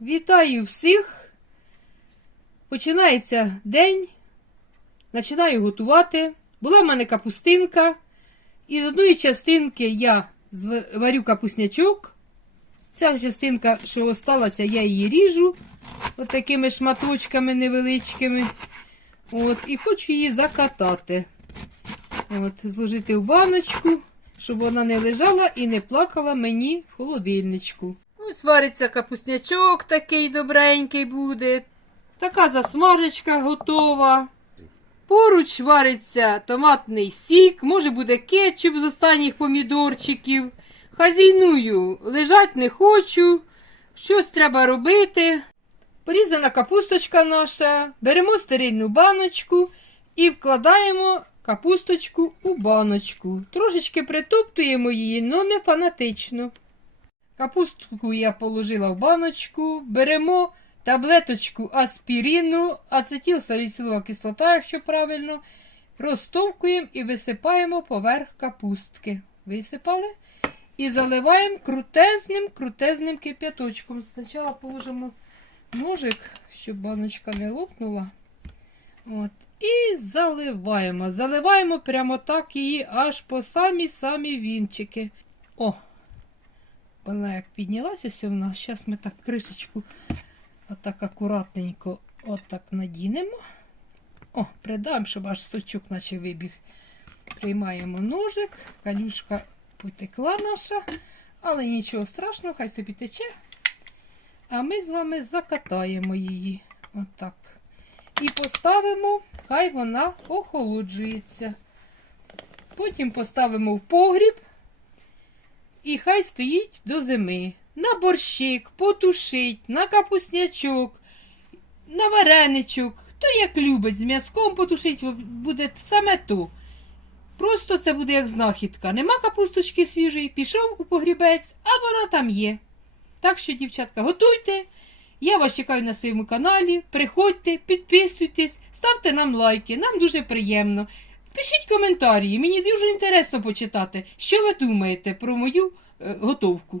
Вітаю всіх. Починається день. Починаю готувати. Була в мене капустинка. І з одної частинки я варю капуснячок. Ця частинка, що осталася, я її ріжу от такими шматочками невеличкими. От, і хочу її закатати. От, зложити в баночку, щоб вона не лежала і не плакала мені в холодильничку. Ось вариться капуснячок такий добренький буде. Така засмажечка готова. Поруч вариться томатний сік, може буде кетчуп з останніх помідорчиків. Хазійную, лежать не хочу, щось треба робити. Порізана капусточка наша, беремо стерильну баночку і вкладаємо капусточку у баночку. Трошечки притоптуємо її, але не фанатично. Капустку я положила в баночку, беремо таблеточку аспірину, ацетилсаліцилова кислота, якщо правильно, розтовкуємо і висипаємо поверх капустки. Висипали і заливаємо крутезним, крутезним кип'яточком. Спочатку положимо ножик, щоб баночка не лопнула. От. І заливаємо. Заливаємо прямо так її аж по самі-самі вінчики. О! Вона як піднялася ся в нас. Зараз ми так кришечку отак акуратненько отак надінемо. О, придам, щоб аж сочок наче вибіг. Приймаємо ножик, калюшка потекла наша, але нічого страшного, хай собі тече. А ми з вами закатаємо її. Отак. І поставимо, хай вона охолоджується. Потім поставимо в погріб. І хай стоїть до зими. На борщик, потушить, на капуснячок, на вареничок. То як любить, з м'язком потушить, буде саме то. Просто це буде як знахідка. Нема капусточки свіжої, пішов у погрібець, а вона там є. Так що, дівчатка, готуйте. Я вас чекаю на своєму каналі. Приходьте, підписуйтесь, ставте нам лайки, нам дуже приємно. Пишіть коментарі, мені дуже інтересно почитати, що ви думаєте про мою е, готовку.